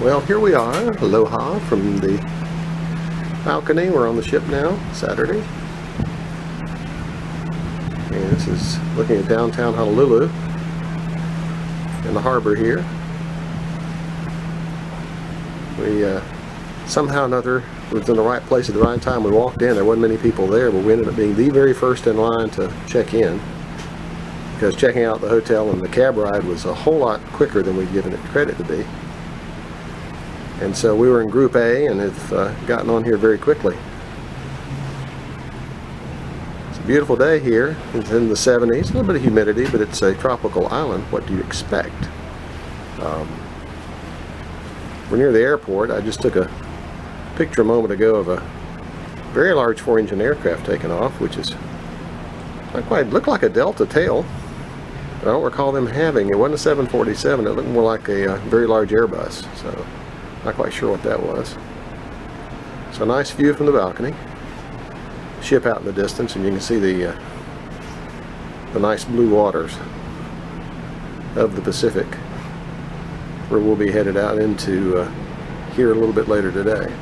Well, here we are, aloha from the balcony. We're on the ship now, Saturday. And this is looking at downtown Honolulu in the harbor here. We somehow or another was in the right place at the right time. We walked in, there wasn't many people there, but we ended up being the very first in line to check in, because checking out the hotel and the cab ride was a whole lot quicker than we'd given it credit to be. And so we were in Group A and have gotten on here very quickly. It's a beautiful day here. It's in the 70s, a little bit of humidity, but it's a tropical island. What do you expect? We're near the airport. I just took a picture a moment ago of a very large 4-engine aircraft taking off, which is not quite, looked like a Delta tail. But I don't recall them having, it wasn't a 747, it looked more like a very large Airbus. So not quite sure what that was. So a nice view from the balcony. Ship out in the distance, and you can see the nice blue waters of the Pacific, where we'll be headed out into here a little bit later today.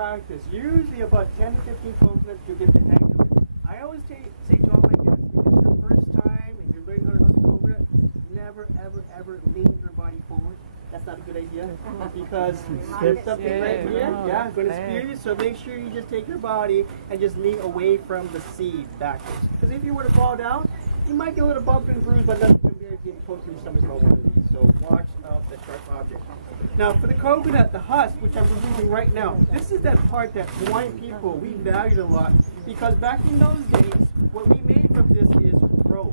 practice. Usually about 10 to 15 coconuts to get the hang of it. I always say to them like this, it's the first time, if you're going to learn a coconut, never, ever, ever lean your body forward. That's not a good idea. Because there's something right here, yeah, it's going to spear you, so make sure you just take your body and just lean away from the seed backwards. Because if you were to fall down, you might get a little bump and bruise, but nothing to very get close to your stomach moment. So watch now the sharp object. Now for the coconut, the husk, which I'm removing right now, this is that part that Hawaiian people, we valued a lot. Because back in those days, what we made from this is rope.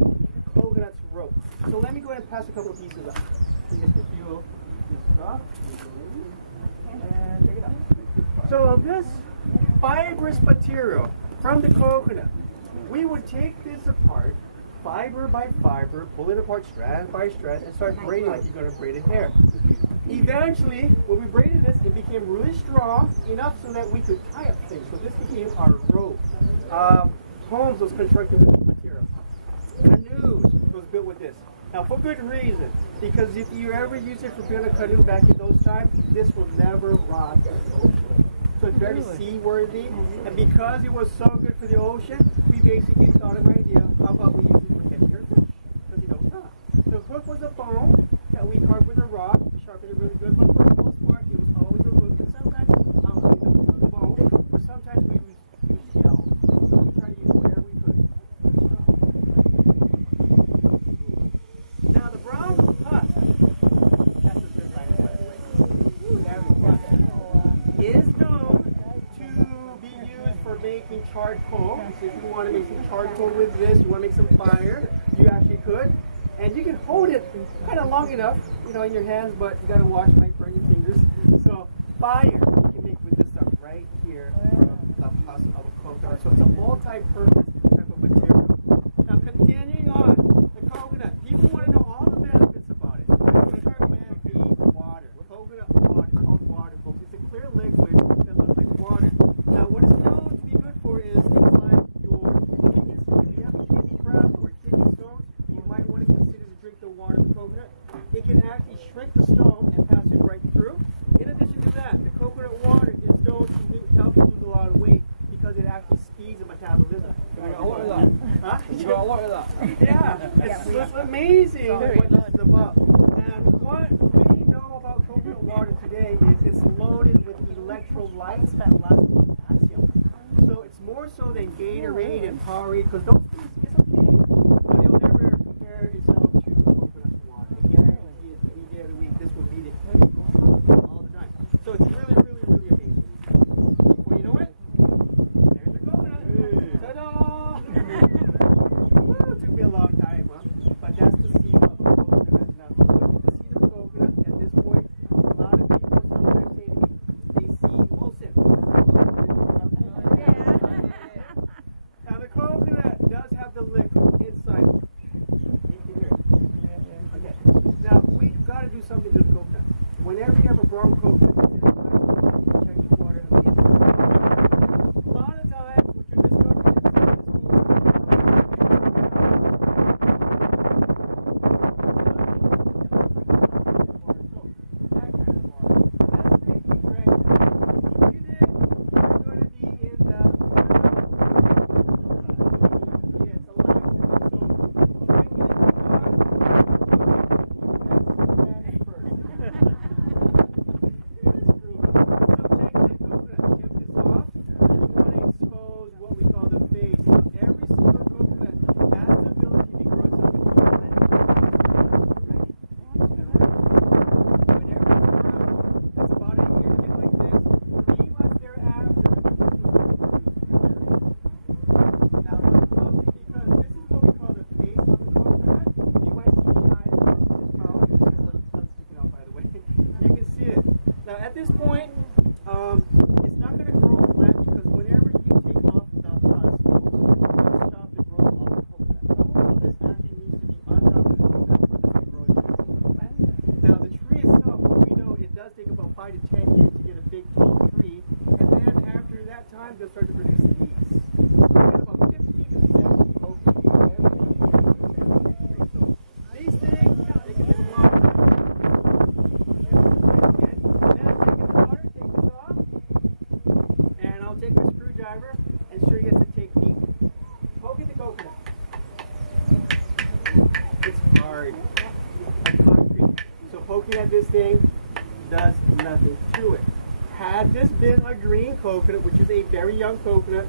Coconut's rope. So let me go ahead and pass a couple of pieces up. So of this fibrous material from the coconut, we would take this apart, fiber by fiber, pull it apart strand by strand, and start braiding like you're going to braid a hair. Eventually, when we braided this, it became really strong, enough so that we could tie up things. So this became our rope. Homes was constructed with this material. Canoes was built with this. Now for good reason, because if you ever use it for building a canoe back in those times, this will never rot. So it's very seaworthy, and because it was so good for the ocean, we basically thought of an idea, how about we use it to catch your fish? Because you don't know. The hook was a bone that we carved with a rock, young coconut,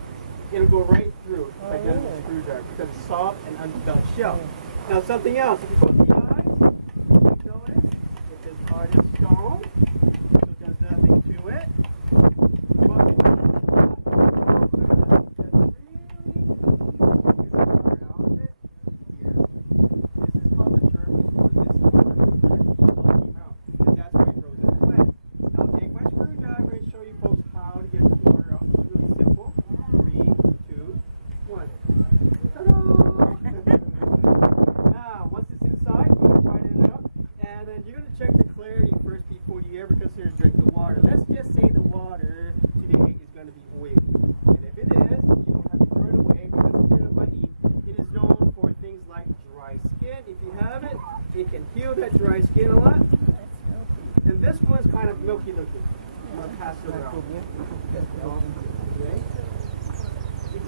it'll go right through like that with a screwdriver. It's a soft and undeveloped shell. Now something else. If you put the it's as hard as stone. It does nothing to it.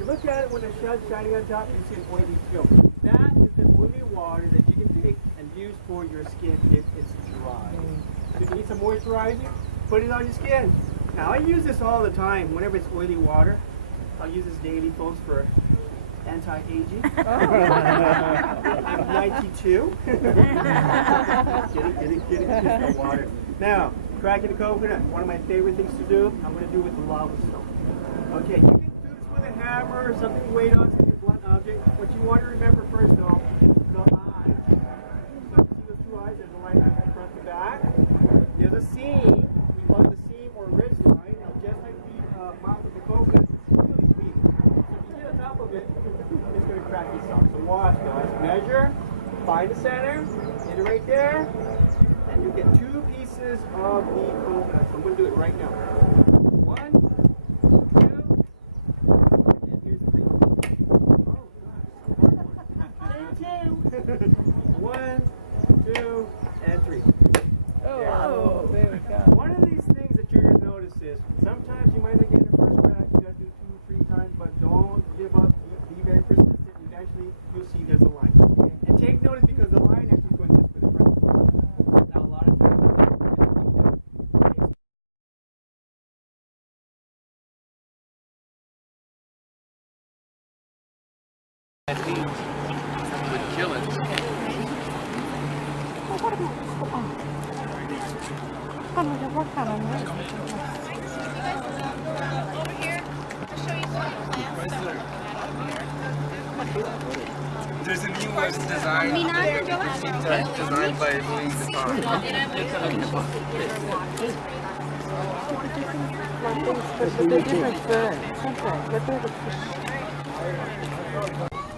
Look at it when it's shining on top, you see it's wavy film. That is the moving water that you can take and use for your skin if it's dry. If you need some moisturizer, put it on your skin. Now I use this all the time whenever it's oily water. I'll use this daily, folks, for anti-aging. I'm 92. Get it, just the water. Now, cracking the coconut, one of my favorite things to do, I'm going to do with the lava stone. Okay, you can do this with a hammer or something to weight on, something blunt object. What you want to remember first, though, is the eyes. So you see those two eyes, there's a light up in front and back. There's a seam. We call it the seam or ridge line, and just like the mouth of the coconut, get on top of it, it's going to crack itself. So watch, guys. Measure, find the center, hit it right there, and you get two pieces of the coconut. So I'm going to do it right now. Would kill it. There's a new design designed by Louis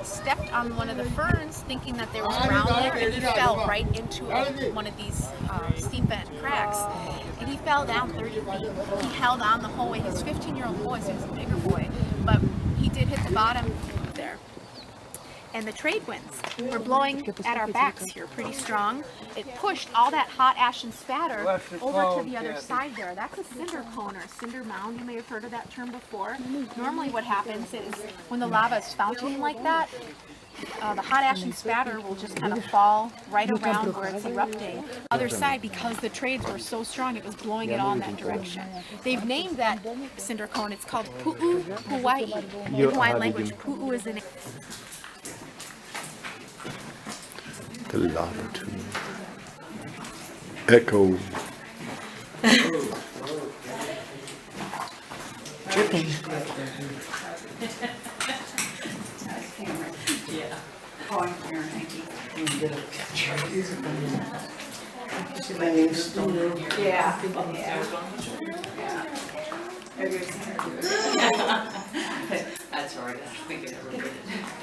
Stepped on one of the ferns thinking that there was ground there, and he fell right into one of these steam vent cracks, and he fell down 30 feet. He held on the whole way. He was a 15-year-old boy, so he was a bigger boy, but he did hit the bottom there. And the trade winds were blowing at our backs here pretty strong. It pushed all that hot ash and spatter over to the other side there. That's a cinder cone or cinder mound. You may have heard of that term before. Normally what happens is when the lava is fountaining like that, the hot ash and spatter will just kind of fall right around where it's erupting. Other side, because the trades were so strong, it was blowing it all in that direction. They've named that cinder cone. It's called Pu'u Hawaii. In Hawaiian language, Pu'u is in it. The lava tomb. Echo. Dripping. Yeah. Oh, I'm here, thank you. You can get a picture. Yeah. That's all right. I don't think I ever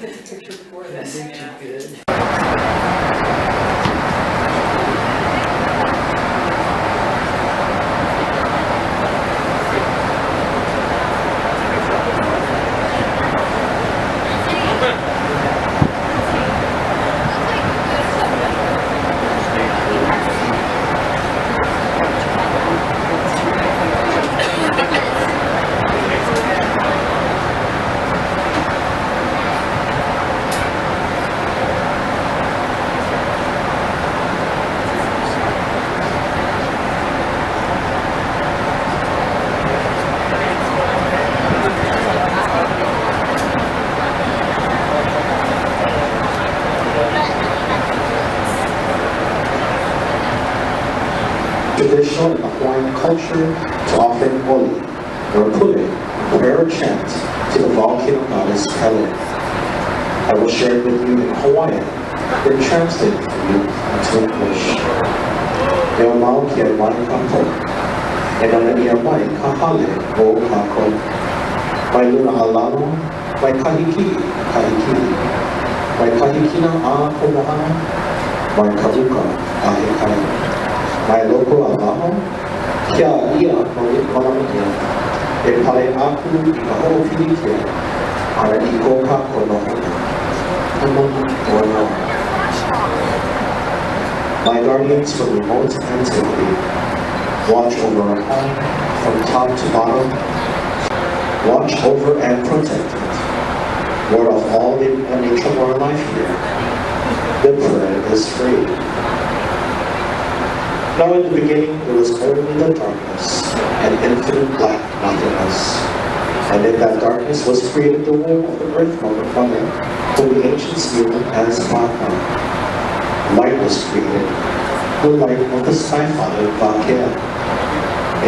did the picture before this. Yeah. Good. traditional in Hawaiian culture to offer an oli, or pule, prayer or chant, to the volcano goddess Pele. I will share it with you in Hawaiian, then translate it for you into English. Eo mau ki ai mai ka po, e nana ia mai ka hale o ka ko. Mai luna alano, mai kahiki, mai kahikina a komohana, mai kahuka a hekai. Mai loko alaho, kia ia no malamakia, e pale aku I ka ho'opilikia, ara I koka konohana. My guardians from remote antiquity, watch over our home from top to bottom, watch over and protect it. Lord of all the nature of our life here, the prayer is free. Now in the beginning there was only the darkness and infinite black nothingness. And in that darkness was created the womb of the earth mother, whom the ancients knew as Maka. Light was created, the light of the Sky Father, Vakea.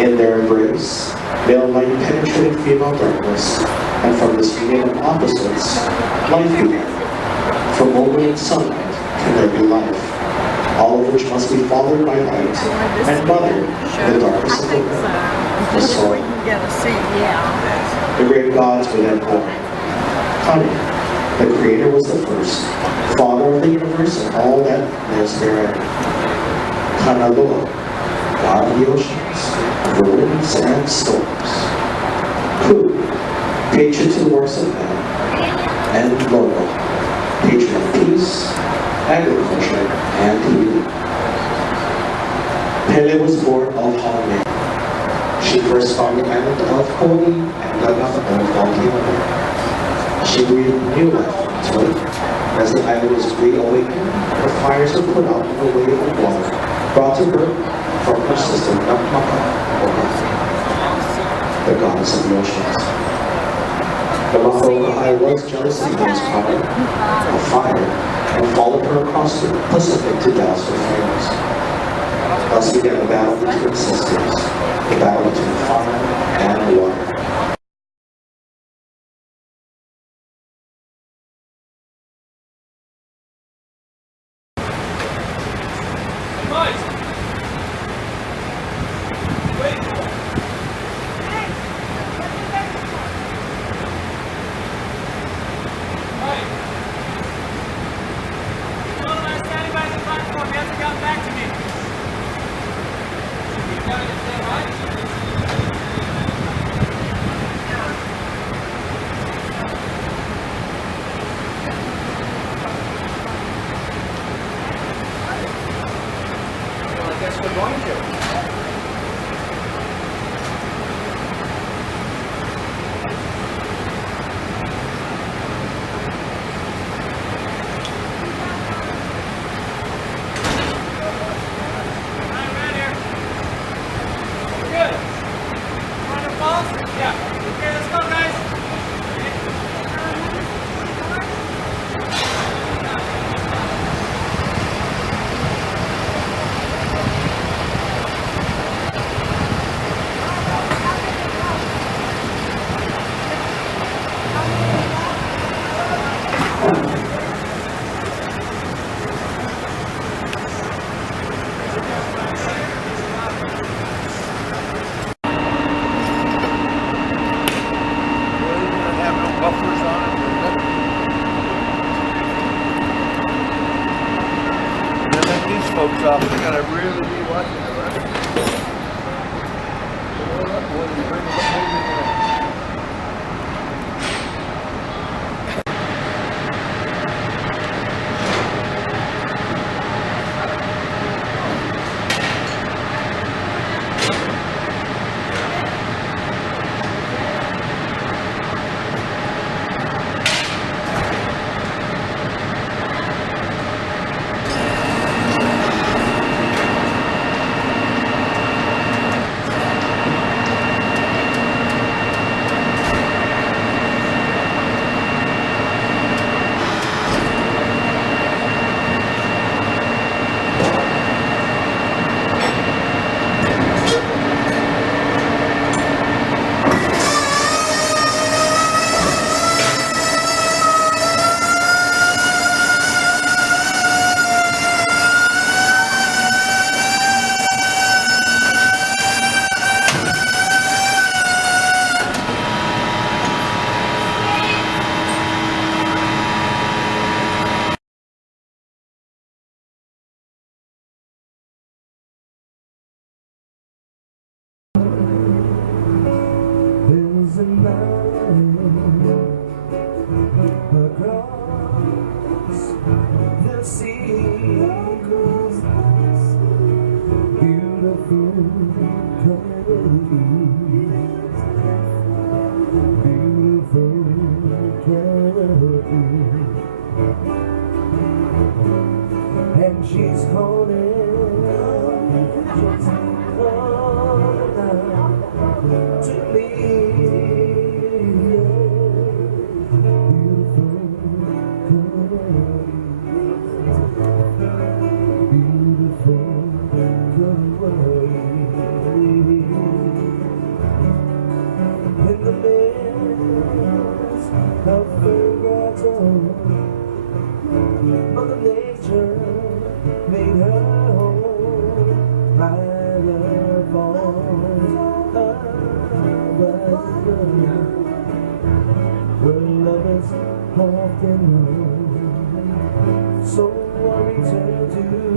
In their embrace, male light penetrated female darkness, and from this union of opposites, life began. From only in sunlight can there be life, all of which must be fathered by light and mothered in the darkness of the womb, the soul. The great gods were then born. Kona, the creator, was the first, father of the universe and all that lives therein. Kanaloa, god of the oceans, of the winds and storms. Ku, patron to the works of man. And Lono, patron of peace, agriculture, and healing. Pele was born of Hawaii. She first found the island of Kona and dug up the volcano. She breathed new life into it. As the island was reawakened, the fires were put out in a wave of water brought to her from her sister Nakmaka, the goddess of the oceans. The Maui was jealous of Hino's power of fire and followed her across the Pacific to douse her flames. Thus began the battle between sisters, the battle between fire and water. Folks off, they're gonna really be watching it, right? And she's calling to me. Mother Nature made her home. My love falls where lovers walk and roam. So I return to my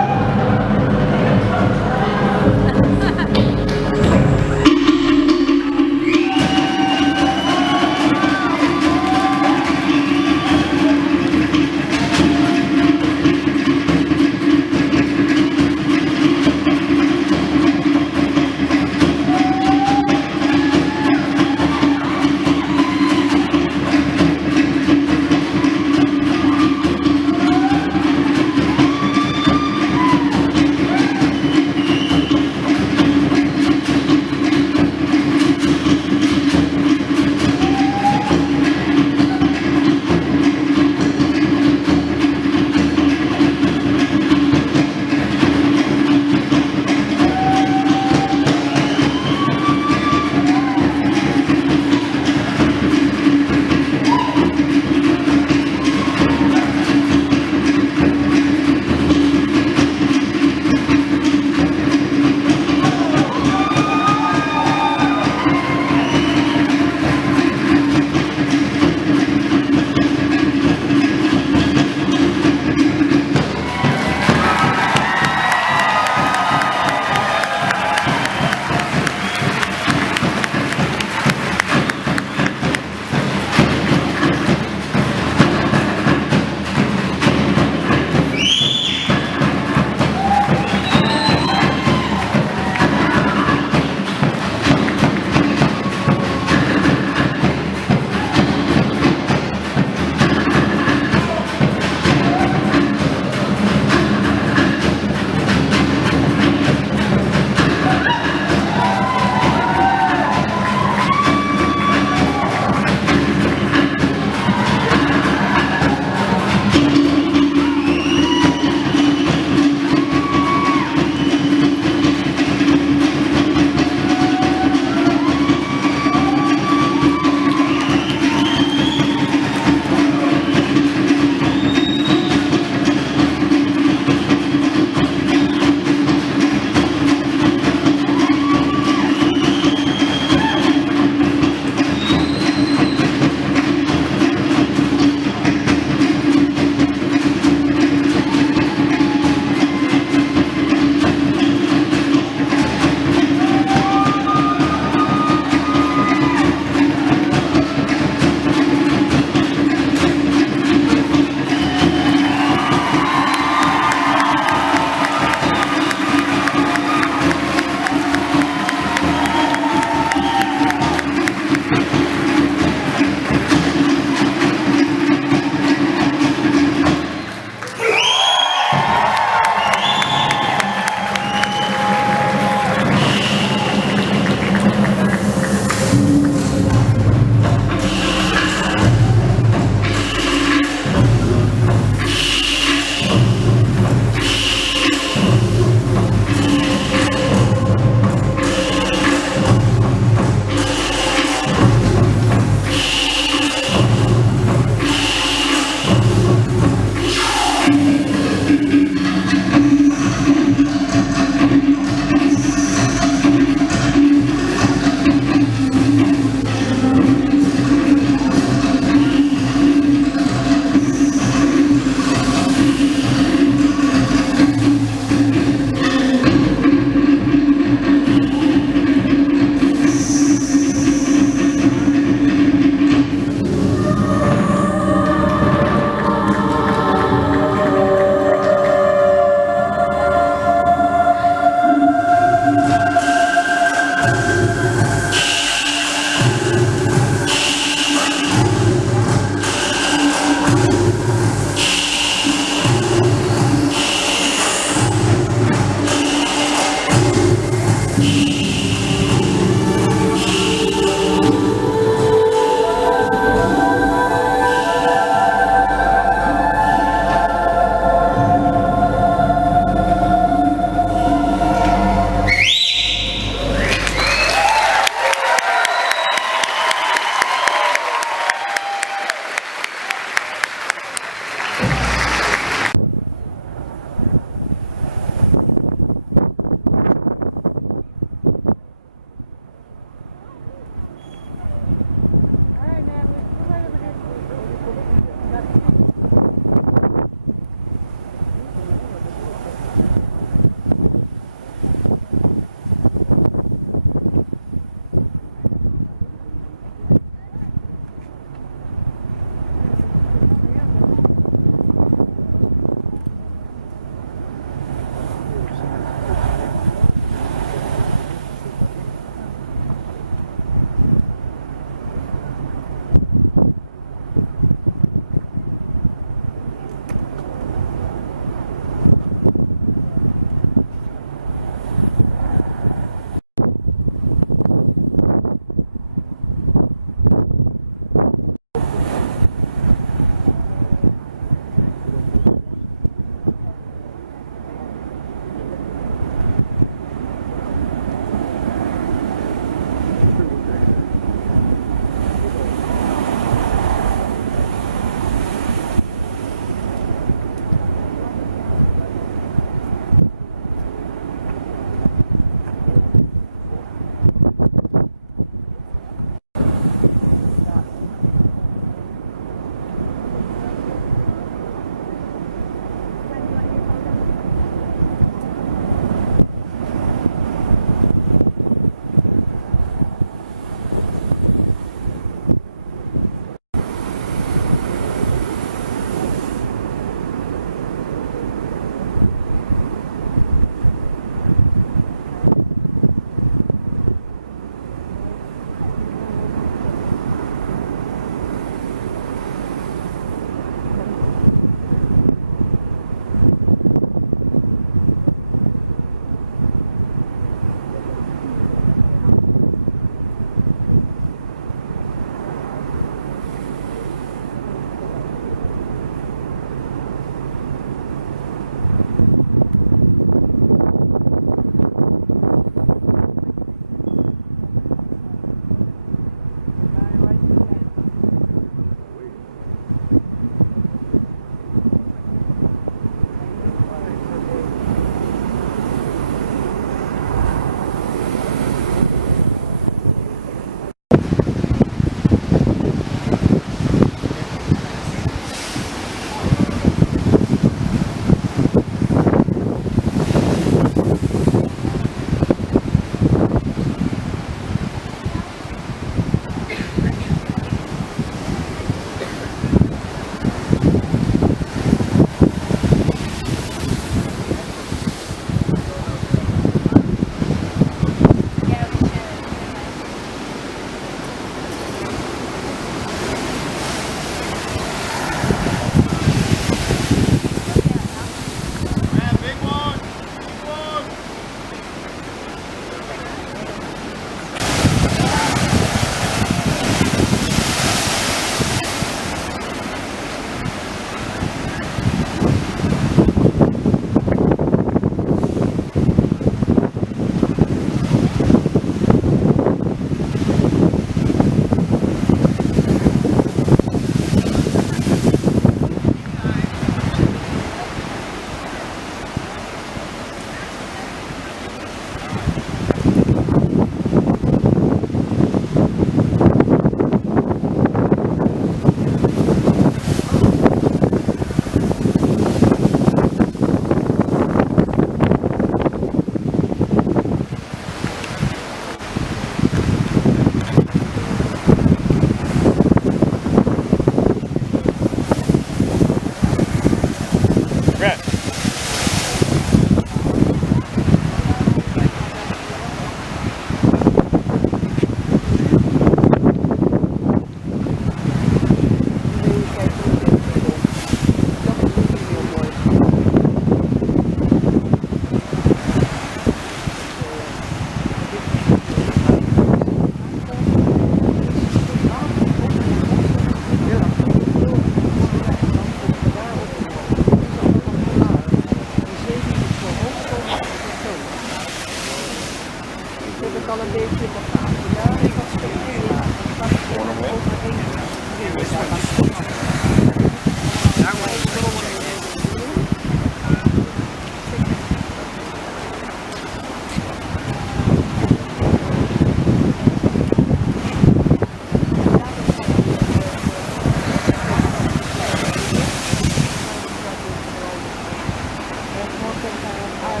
of our